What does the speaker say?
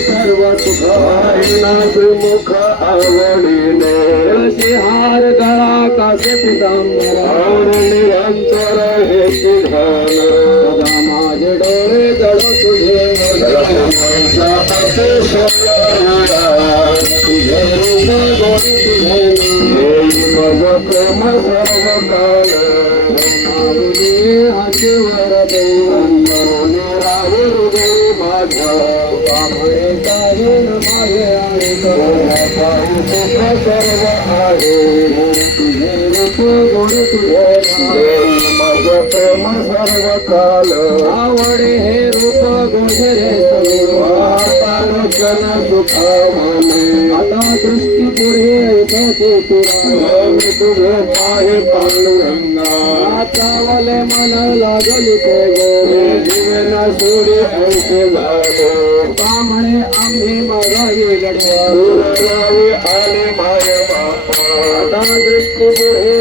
सर्व सुख मुख आवडीने हार गळा कासे पितांबर निरंतर हे ध्यान माझे डोळे जळ तुझे तुझे मज प्रेम सर्व काल हाचेवर राहू हृदय माझ्या कामळे काही माझे आणि सर्व आहे तुझे रूप गुण तुझे मज प्रेम सर्व काल आवडे हे रूप गुण रे जन सुखावणे आता दृष्टी पुढे ऐकते तुला तुझे पाहे पांडुरंगा चावले मन लागली ते गो जीवन सोडी ऐसे झाले कामणे आम्ही मागावी लढवा आले माय बापा आता दृष्टी पुढे